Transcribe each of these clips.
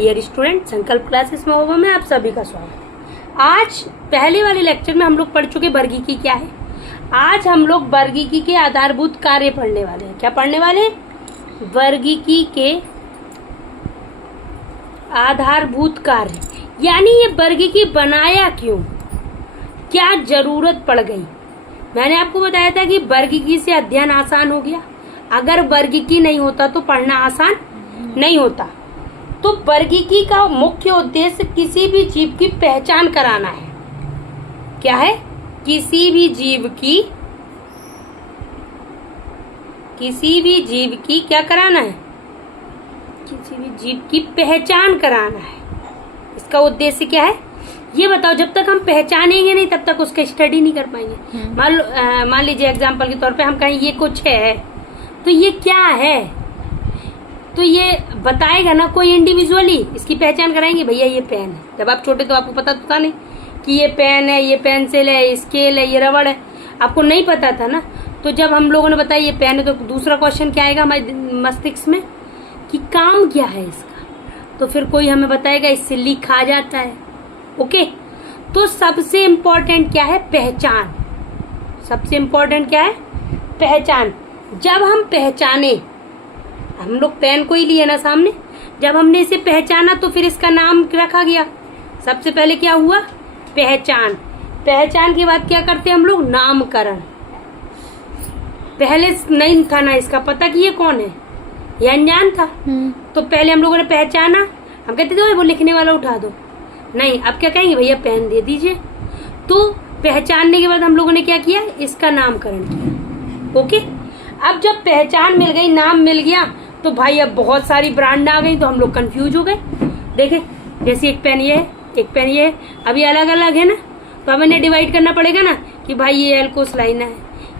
Dear student, संकल्प classes में होगा मैं आप सभी का स्वागत। आज पहले वाले लेक्चर में हम लोग पढ़ चुके वर्गीकी क्या है। आज हम लोग वर्गीकी के आधारभूत कार्य पढ़ने वाले हैं। क्या पढ़ने वाले? वर्गीकी के आधारभूत कार्य, यानी ये वर्गीकी बनाया क्यों, क्या जरूरत पड़ गई। मैंने आपको बताया था कि वर्गीकी से अध्ययन आसान हो गया। अगर वर्गीकी नहीं होता तो पढ़ना आसान नहीं होता। तो वर्गीकी का मुख्य उद्देश्य किसी भी जीव की पहचान कराना है। क्या है? किसी भी जीव की क्या कराना है? किसी भी जीव की पहचान कराना है। इसका उद्देश्य क्या है ये बताओ। जब तक हम पहचानेंगे नहीं तब तक उसका स्टडी नहीं कर पाएंगे। मान लीजिए एग्जाम्पल के तौर पे हम कहें ये कुछ है, तो ये क्या है, तो ये बताएगा ना कोई इंडिविजुअली। इसकी पहचान कराएंगे, भैया ये पेन है। जब आप छोटे तो आपको पता तो था नहीं कि ये पेन है, ये पेंसिल है, स्केल है, ये रबड़ है, आपको नहीं पता था ना। तो जब हम लोगों ने बताया ये पेन है, तो दूसरा क्वेश्चन क्या आएगा हमारे मस्तिष्क में कि काम क्या है इसका। तो फिर कोई हमें बताएगा इससे लिखा जाता है। ओके, तो सबसे इम्पोर्टेंट क्या है? पहचान। सबसे इम्पोर्टेंट क्या है? पहचान। जब हम पहचाने, हम लोग पेन को ही लिए ना सामने, जब हमने इसे पहचाना तो फिर इसका नाम रखा गया। सबसे पहले क्या हुआ? पहचान। पहचान के बाद क्या करते हम लोग? नामकरण। पहले नहीं था ना इसका पता कि ये कौन है, ये अनजान था। तो पहले हम लोगों ने पहचाना, हम कहते थे वो लिखने वाला उठा दो, नहीं अब क्या कहेंगे, भैया पेन दे दीजिए। तो पहचानने के बाद हम लोगों ने क्या किया? इसका नामकरण किया। ओके, अब जब पहचान मिल गई, नाम मिल गया, तो भाई अब बहुत सारी ब्रांड आ गई, तो हम लोग कंफ्यूज हो गए। देखे जैसे एक पेन ये है, एक पेन ये है, अभी अलग अलग है ना, तो अब इन्हें डिवाइड करना पड़ेगा ना कि भाई ये एल्कोस लाइन है,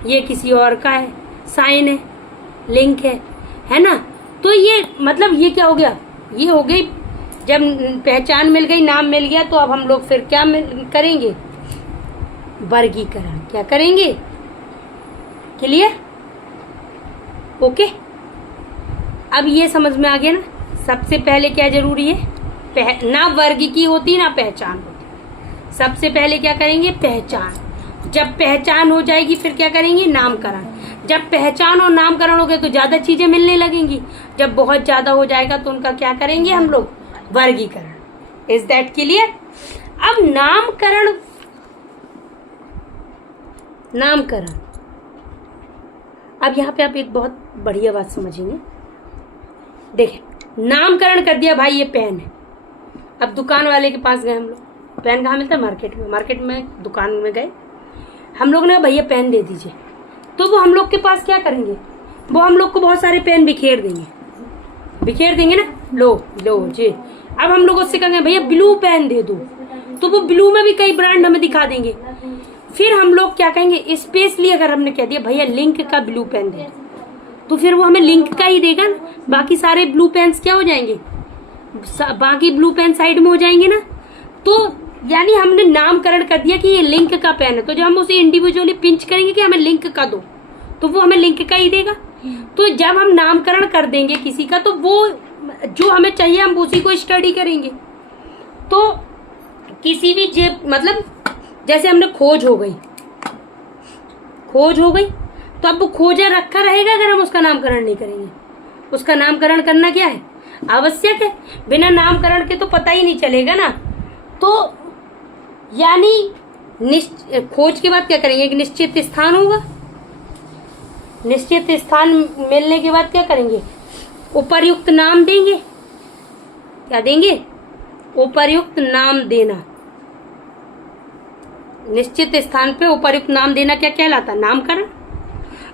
ये किसी और का है, साइन है, लिंक है ना। तो ये मतलब ये क्या हो गया? ये हो गई जब पहचान मिल गई, नाम मिल गया, तो अब हम लोग फिर क्या करेंगे? वर्गीकरण। क्या करेंगे? क्लियर? ओके, अब ये समझ में आ गया ना। सबसे पहले क्या जरूरी है? ना वर्गीकी होती ना पहचान होती। सबसे पहले क्या करेंगे? पहचान। जब पहचान हो जाएगी फिर क्या करेंगे? नामकरण। जब पहचान और नामकरण हो गए तो ज्यादा चीजें मिलने लगेंगी। जब बहुत ज्यादा हो जाएगा तो उनका क्या करेंगे हम लोग? वर्गीकरण। Is that clear? अब नामकरण। अब यहाँ पे आप एक बहुत बढ़िया बात समझेंगे। देखें, नामकरण कर दिया, भाई ये पेन है। अब दुकान वाले के पास गए हम लोग, पेन कहाँ मिलता है? मार्केट में दुकान में गए, हम लोग ने भैया पेन दे दीजिए। तो वो हम लोग के पास क्या करेंगे? वो हम लोग को बहुत सारे पेन बिखेर देंगे ना। लो जी। अब हम लोग उससे कहेंगे भैया ब्लू पेन दे दो, तो वो ब्लू में भी कई ब्रांड हमें दिखा देंगे। फिर हम लोग क्या कहेंगे? स्पेशली अगर हमने कह दिया भैया लिंक का ब्लू पेन दे, तो फिर वो हमें लिंक का ही देगा ना। बाकी सारे ब्लू पेन्स क्या हो जाएंगे? बाकी ब्लू पेन साइड में हो जाएंगे ना। तो यानी हमने नामकरण कर दिया कि ये लिंक का पेन है। तो जब हम उसे इंडिविजुअली पिंच करेंगे कि हमें लिंक का दो, तो वो हमें लिंक का ही देगा। तो जब हम नामकरण कर देंगे किसी का, तो वो जो हमें चाहिए हम उसी को स्टडी करेंगे। तो किसी भी मतलब जैसे हमने खोज हो गई, तो अब वो खोजा रखा रहेगा अगर हम उसका नामकरण नहीं करेंगे। उसका नामकरण करना क्या है? आवश्यक है। बिना नामकरण के तो पता ही नहीं चलेगा ना। तो यानी खोज के बाद क्या करेंगे? एक निश्चित स्थान होगा। निश्चित स्थान मिलने के बाद क्या करेंगे? उपर्युक्त नाम देंगे। क्या देंगे? उपर्युक्त नाम देना। निश्चित स्थान पे उपर्युक्त नाम देना क्या कहलाता? नामकरण।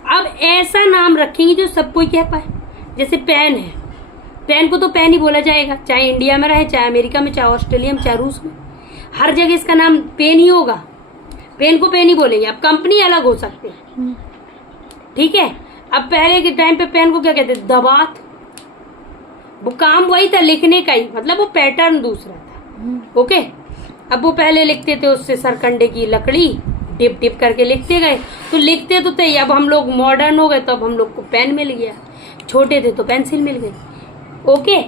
अब ऐसा नाम रखेंगे जो सब कोई कह पाए। जैसे पेन है, पेन को तो पेन ही बोला जाएगा, चाहे इंडिया में रहे, चाहे अमेरिका में, चाहे ऑस्ट्रेलिया में, चाहे रूस में, हर जगह इसका नाम पेन ही होगा। पेन को पेन ही बोलेंगे। अब कंपनी अलग हो सकते हैं, ठीक है। अब पहले के टाइम पे पेन को क्या कहते थे? दबात। वो काम वही था, लिखने का ही, मतलब वो पैटर्न दूसरा था। ओके, अब वो पहले लिखते थे उससे सरकंडे की लकड़ी टिप करके लिखते गए, तो लिखते तो थे। अब हम लोग मॉडर्न हो गए तो अब हम लोग को पेन मिल गया, छोटे थे तो पेंसिल मिल गई। ओके,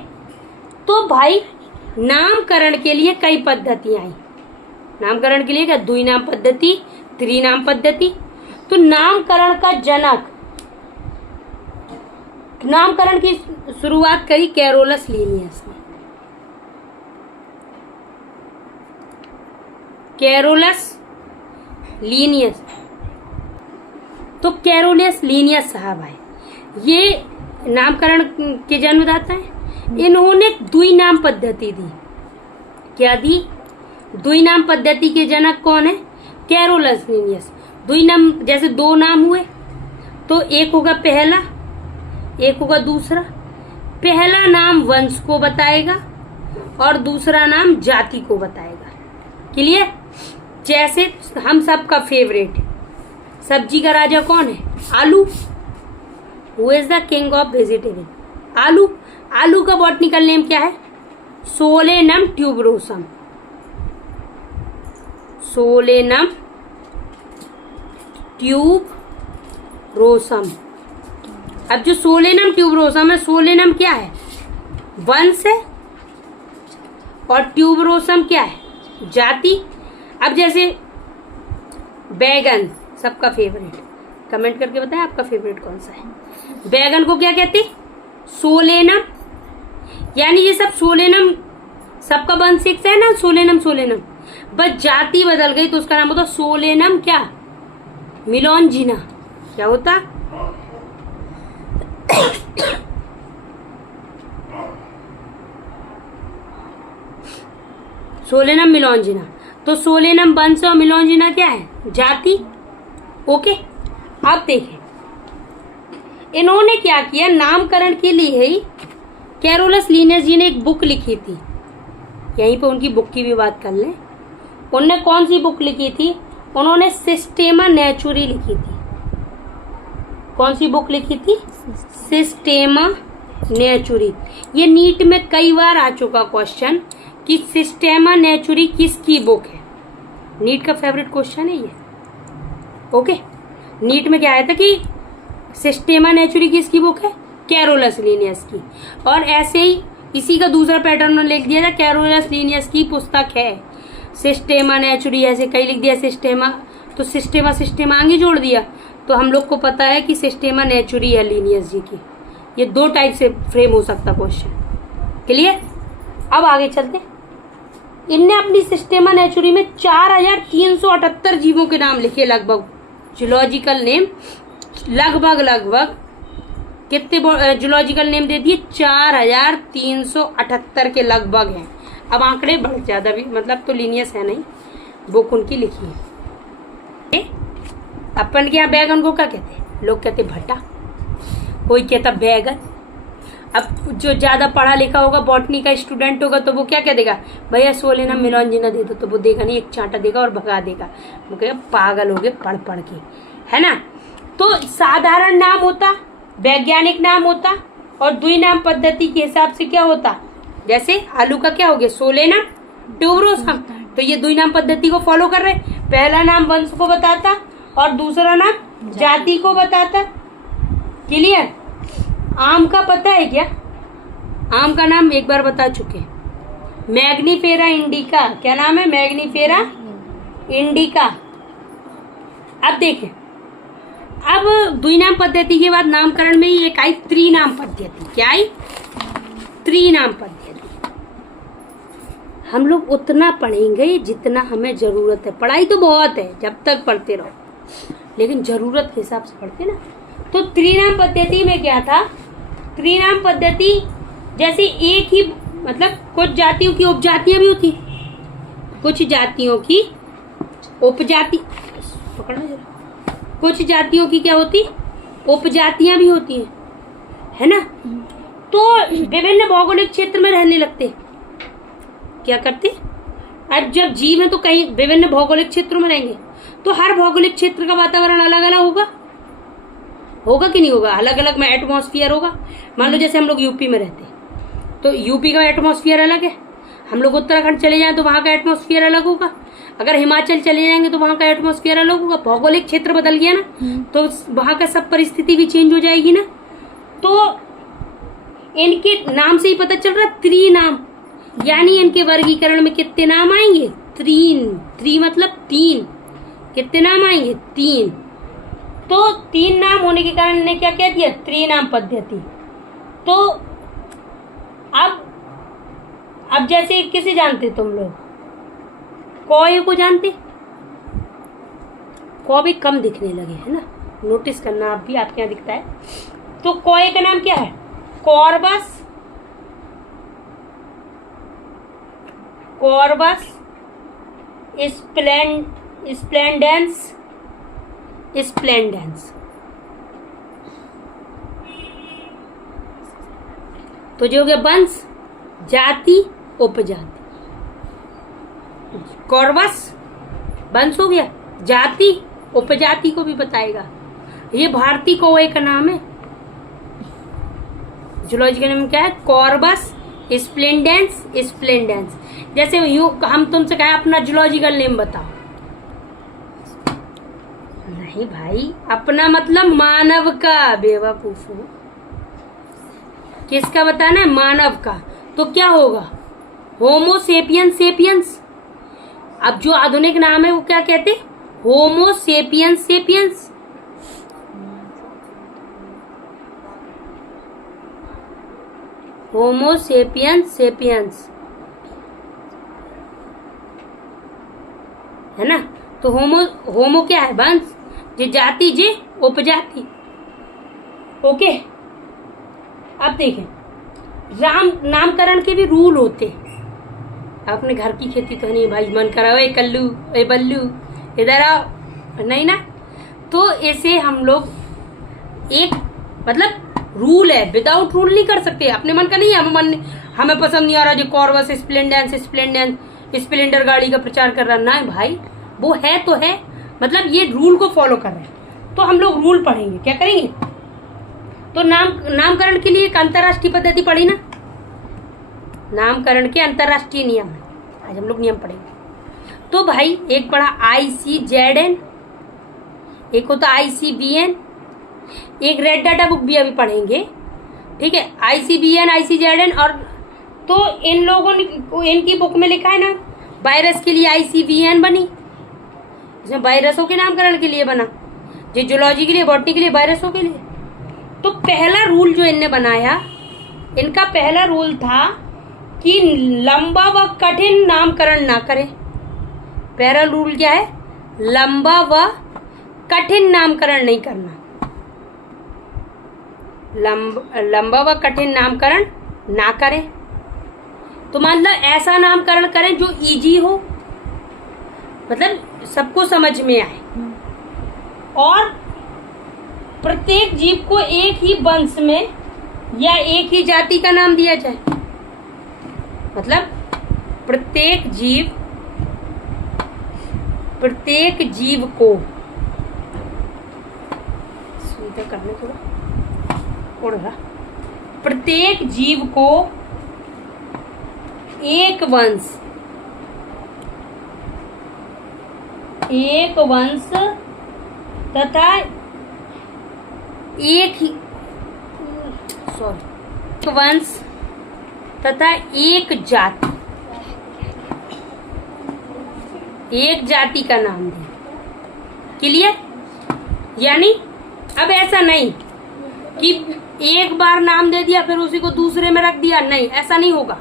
तो भाई नामकरण के लिए कई पद्धतियां आई। नामकरण के लिए क्या, द्विनाम पद्धति, त्रिनाम पद्धति। तो नामकरण का जनक, नामकरण की शुरुआत करी कैरोलस लीनियस ने। कैरोलस लीनियस, तो कैरोलस लीनियस साहब आए, ये नामकरण के जन्मदाता है। इन्होंने द्विनाम पद्धति दी। क्या दी? द्विनाम पद्धति के जनक कौन है? Carolus Linnaeus. द्विनाम जैसे दो नाम हुए तो एक होगा पहला, एक होगा दूसरा। पहला नाम वंश को बताएगा और दूसरा नाम जाति को बताएगा। क्लियर? जैसे हम सबका फेवरेट सब्जी का राजा कौन है? आलू। Who is the king of vegetable? आलू। आलू का बॉटनिकल नेम क्या है? Solanum tuberosum. Solanum tuberosum. अब जो सोलेनम ट्यूबरोसम है, सोलेनम क्या है? वंश है, और ट्यूबरोसम क्या है? जाति। अब जैसे बैगन सबका फेवरेट, कमेंट करके बताएं आपका फेवरेट कौन सा है। बैगन को क्या कहते? सोलेनम। यानी ये सब सोलेनम, सबका वंश एक है ना, सोलेनम सोलेनम। बस जाति बदल गई तो उसका नाम होता सोलेनम क्या? मिलोंजिना। क्या होता? सोलेनम मिलोंजिना। तो सोलेनम वंश और मिलोंजिना क्या है? जाति। ओके, अब देखें इन्होंने क्या किया, नामकरण के लिए ही कैरोलस लीनियस जी ने एक बुक लिखी थी। यहीं पे उनकी बुक की भी बात कर लें। उन्होंने कौन सी बुक लिखी थी? उन्होंने सिस्टेमा नेचुरी लिखी थी। कौन सी बुक लिखी थी? सिस्टेमा नेचुरी। ये नीट में कई बार आ चुका क्वेश्चन कि सिस्टेमा नेचुरी किसकी बुक है। नीट का फेवरेट क्वेश्चन है ये। ओके, नीट में क्या आया था कि सिस्टेमा नेचुरी किसकी बुक है? कैरोलस लीनियस की। और ऐसे ही इसी का दूसरा पैटर्न लिख दिया था, कैरोलस लीनियस की पुस्तक है सिस्टेमा नेचुरी। ऐसे कई लिख दिया सिस्टेमा, तो सिस्टेमा सिस्टेमा आगे जोड़ दिया, तो हम लोग को पता है कि सिस्टेमा नेचुरी है लीनियस जी की। ये दो टाइप से फ्रेम हो सकता क्वेश्चन। क्लियर? अब आगे चलते। इनने अपनी सिस्टेमा नेचुरी में 4378 जीवों के नाम लिखे, लगभग जूलॉजिकल नेम। लगभग कितने जूलॉजिकल नेम दे दिए? 4378 के लगभग हैं। अब आंकड़े बढ़ ज्यादा भी, मतलब तो लीनियस है नहीं, बुक उनकी लिखी है। अपन के यहाँ बैगन को क्या कहते हैं? लोग कहते भट्टा, कोई कहता बैगन। अब जो ज्यादा पढ़ा लिखा होगा, बॉटनी का स्टूडेंट होगा, तो वो क्या कह देगा? भैया सोलेनम मिलोंजिना दे दो, तो वो देगा नहीं, एक चांटा देगा और भगा देगा। वो कहेगा पागल हो गए पढ़ पढ़ के, है ना। तो साधारण नाम होता, वैज्ञानिक नाम होता, और द्विनाम पद्धति के हिसाब से क्या होता? जैसे आलू का क्या हो गया? Solanum tuberosum. तो ये द्विनाम पद्धति को फॉलो कर रहे। पहला नाम वंश को बताता और दूसरा नाम जाति को बताता। क्लियर? आम का पता है क्या? आम का नाम एक बार बता चुके, मैग्नीफेरा इंडिका। क्या नाम है? Mangifera indica. अब देखें, अब द्विनाम पद्धति के बाद नामकरण में ही एक आई त्रिनाम पद्धति। क्या आई? त्रिनाम पद्धति। हम लोग उतना पढ़ेंगे जितना हमें जरूरत है। पढ़ाई तो बहुत है, जब तक पढ़ते रहो, लेकिन जरूरत के हिसाब से पढ़ते ना। तो त्रिनाम पद्धति में क्या था? त्रिनाम पद्धति जैसे एक ही, मतलब कुछ जातियों की उपजातियां भी होती, कुछ जातियों की उपजाति, पकड़ना जरा, कुछ जातियों की क्या होती? उपजातियां भी होती हैं, है ना। तो विभिन्न भौगोलिक क्षेत्र में रहने लगते। क्या करते? अब जब जीव है तो कहीं विभिन्न भौगोलिक क्षेत्रों में रहेंगे, तो हर भौगोलिक क्षेत्र का वातावरण अलग अलग होगा। होगा कि नहीं होगा? अलग अलग में एटमॉस्फेयर होगा। मान लो जैसे हम लोग यूपी में रहते हैं, तो यूपी का एटमॉस्फेयर अलग है। हम लोग उत्तराखंड चले जाएं तो वहां का एटमॉस्फेयर अलग होगा। अगर हिमाचल चले जाएंगे तो वहां का एटमॉस्फेयर अलग होगा। भौगोलिक क्षेत्र बदल गया ना, तो वहां का सब परिस्थिति भी चेंज हो जाएगी ना। तो इनके नाम से ही पता चल रहा त्रिनाम, यानी इनके वर्गीकरण में कितने नाम आएंगे? त्रीन मतलब 3। कितने नाम आएंगे? 3। तो 3 नाम होने के कारण इन्हें क्या कह दिया? त्रिनाम पद्धति। तो अब जैसे किसे जानते तुम लोग? कौए को जानते? कौ भी कम दिखने लगे है ना, नोटिस करना आप भी, आपके यहाँ दिखता है। तो कौए का नाम क्या है? कॉर्बस, स्प्लेंडेंस। तो जो हो गया वंश, जाति, उपजाति। कॉर्बस वंश हो गया, जाति उपजाति को भी बताएगा। ये भारतीय कौवे का नाम है। जूलॉजी का नाम क्या है? कॉर्बस स्प्लेंडेंस। जैसे हम तुमसे कहें अपना जूलॉजिकल नेम बताओ, नहीं भाई, अपना मतलब मानव का, बेवकूफ हो। किसका बताना है? मानव का। तो क्या होगा? होमो सेपियंस। अब जो आधुनिक नाम है वो क्या कहते? होमो सेपियंस। होमो सेपियंस है ना। तो होमो क्या है? वंश, जे जाति, जे उपजाति। ओके, अब देखें, नामकरण के भी रूल होते हैं। अपने घर की खेती तो नहीं भाई, मन करा ओए कल्लू, ओए बल्लू, इधर आओ, नहीं ना। तो ऐसे हम लोग एक मतलब रूल है, विदाउट रूल नहीं कर सकते। अपने मन का नहीं है, हमें पसंद नहीं आ रहा जी कॉर्बस स्प्लेंडर गाड़ी का प्रचार कर रहा, ना भाई, वो है तो है, मतलब ये रूल को फॉलो कर रहे हैं। तो हम लोग रूल पढ़ेंगे, क्या करेंगे? तो नामकरण के लिए एक अंतरराष्ट्रीय पद्धति पढ़ी ना, नामकरण के अंतरराष्ट्रीय नियम है, आज हम लोग नियम पढ़ेंगे। तो भाई एक पढ़ा ICZN, एक होता ICBN, एक रेड डाटा बुक भी अभी पढ़ेंगे, ठीक है। ICBN, ICZN, और तो इन लोगों ने, इनकी बुक में लिखा है ना, वायरस के लिए ICBN बनी, इसमें वायरसों के नामकरण के लिए बना, जो जूलॉजी के लिए, बॉटनी के लिए, वायरसों के लिए। तो पहला रूल जो इनने बनाया, इनका पहला रूल था कि लंबा व कठिन नामकरण ना करें। पहला रूल क्या है? लंबा व कठिन नामकरण नहीं करना। लंबा व कठिन नामकरण ना करें। तो मतलब ऐसा नामकरण करें जो इजी हो, मतलब सबको समझ में आए, और प्रत्येक जीव को एक ही वंश में या एक ही जाति का नाम दिया जाए। मतलब प्रत्येक जीव को सीधा करने थोड़ा उड़ रहा, प्रत्येक जीव को एक वंश तथा एक वंश तथा एक जाति का नाम दिया। क्लियर? यानी अब ऐसा नहीं कि एक बार नाम दे दिया फिर उसी को दूसरे में रख दिया, नहीं, ऐसा नहीं होगा।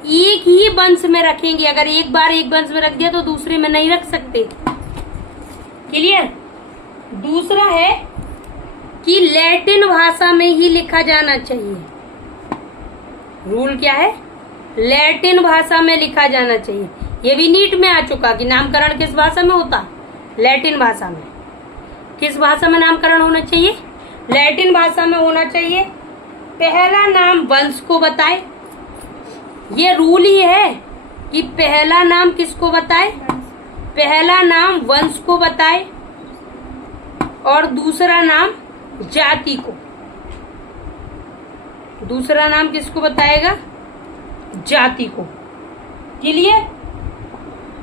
एक ही वंश में रखेंगे। अगर एक बार एक वंश में रख दिया तो दूसरे में नहीं रख सकते। क्लियर? दूसरा है कि लैटिन भाषा में ही लिखा जाना चाहिए। रूल क्या है? लैटिन भाषा में लिखा जाना चाहिए। ये भी नीट में आ चुका कि नामकरण किस भाषा में होता? लैटिन भाषा में। किस भाषा में नामकरण होना चाहिए? लैटिन भाषा में होना चाहिए। पहला नाम वंश को बताए, ये रूल ही है कि पहला नाम किसको बताए? पहला नाम वंश को बताए और दूसरा नाम जाति को। दूसरा नाम किसको बताएगा? जाति को। क्लियर?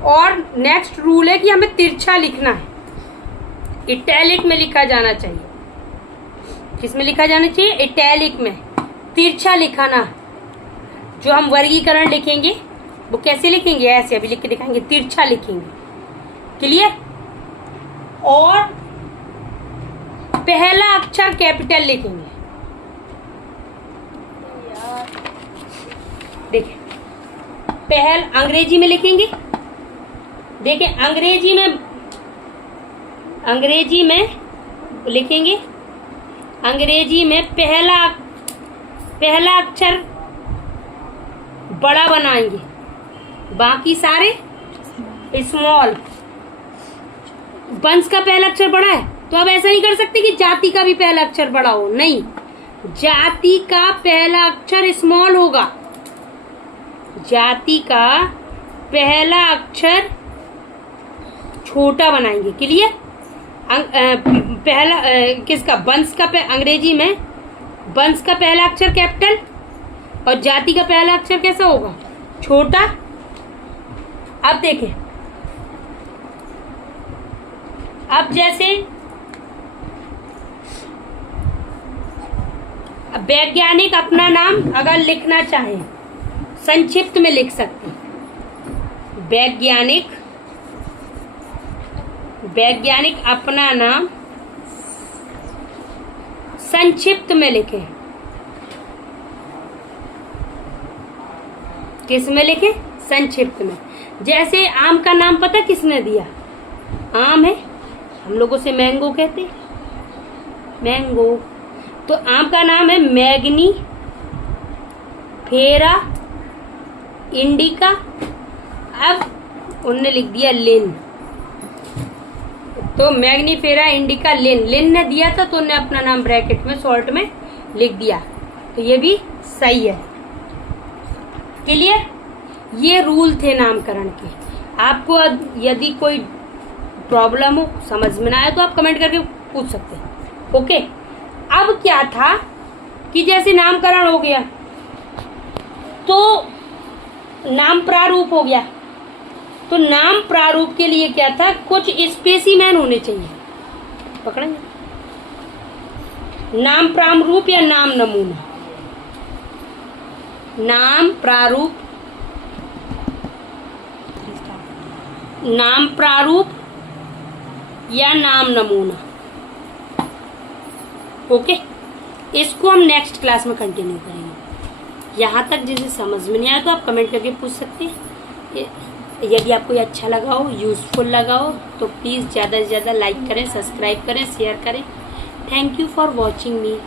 और नेक्स्ट रूल है कि हमें तिरछा लिखना है, इटैलिक में लिखा जाना चाहिए। किस में लिखा जाना चाहिए? इटैलिक में। तिरछा लिखाना, जो हम वर्गीकरण लिखेंगे वो कैसे लिखेंगे, ऐसे अभी लिख के दिखाएंगे, तिरछा लिखेंगे। क्लियर। और पहला अक्षर कैपिटल लिखेंगे। देखिए पहल अंग्रेजी में लिखेंगे। देखिए अंग्रेजी में लिखेंगे, अंग्रेजी में पहला अक्षर बड़ा बनाएंगे, बाकी सारे स्मॉल। वंश का पहला अक्षर बड़ा है तो अब ऐसा नहीं कर सकते कि जाति का भी पहला अक्षर बड़ा हो, नहीं, जाति का पहला अक्षर स्मॉल होगा, जाति का पहला अक्षर छोटा बनाएंगे। क्लियर। पहला किसका, वंश का अंग्रेजी में वंश का पहला अक्षर कैपिटल और जाति का पहला अक्षर कैसा होगा, छोटा। अब देखें, अब जैसे वैज्ञानिक अपना नाम अगर लिखना चाहे संक्षिप्त में लिख सकते हैं। वैज्ञानिक अपना नाम संक्षिप्त में लिखे। किस में लिखे, संक्षिप्त में। जैसे आम का नाम पता किसने दिया, आम है, हम लोगों से मैंगो कहते, मैंगो, तो आम का नाम है मैग्नी फेरा इंडिका। अब उनने लिख दिया लिन, तो मैग्नीफेरा इंडिका लिन, लिन ने दिया था तो उन्हें अपना नाम ब्रैकेट में शॉर्ट में लिख दिया, तो ये भी सही है। क्लियर। ये रूल थे नामकरण के। आपको यदि कोई प्रॉब्लम हो, समझ में ना आए तो आप कमेंट करके पूछ सकते हैं। ओके। अब क्या था कि जैसे नामकरण हो गया तो नाम प्रारूप हो गया, तो नाम प्रारूप के लिए क्या था, कुछ स्पेसिमेन होने चाहिए। पकड़ेंगे, नाम प्रारूप या नाम नमूना, नाम प्रारूप, नाम प्रारूप या नाम नमूना। ओके, इसको हम नेक्स्ट क्लास में कंटिन्यू करेंगे। यहाँ तक जिसे समझ में नहीं आया तो आप कमेंट करके पूछ सकते हैं। यदि आपको ये अच्छा लगा हो, यूजफुल लगा हो, तो प्लीज़ ज़्यादा से ज़्यादा लाइक करें, सब्सक्राइब करें, शेयर करें। Thank you for watching me.